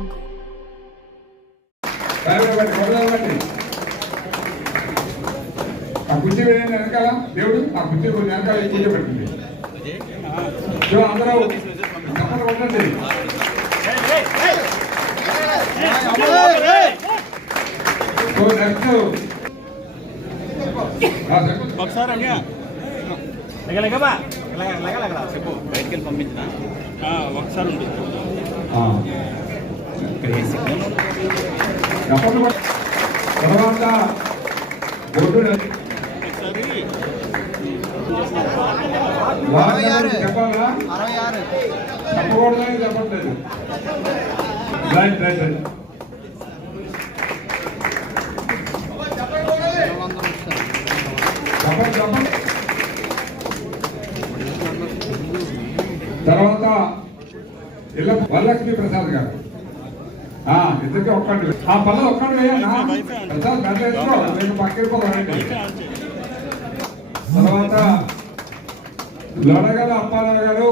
Song ఆ కుర్చీ వెళ్ళింది వెనకాల దేవుడు ఆ. కుర్చీ వెనకాల చేయబట్టింది అందరూ ఉండండి ఒకసారి అయ్యా లగలగబా లగలగల చెప్పు బయటికి వెళ్ళి పంపించిన ఒకసారి ఉంటుంది చప్పట్లు తర్వాత బొడ్డు చెప్పాలా? చెప్పకూడదని చెప్పట్లేదు. రైట్ రైట్ రైట్ తర్వాత వరలక్ష్మీ ప్రసాద్ గారు. ఇద్దరికి ఒక్కడు ఆ పల్లె ఒక్కడు నేను తర్వాత లొడగల అప్పారావు గారు.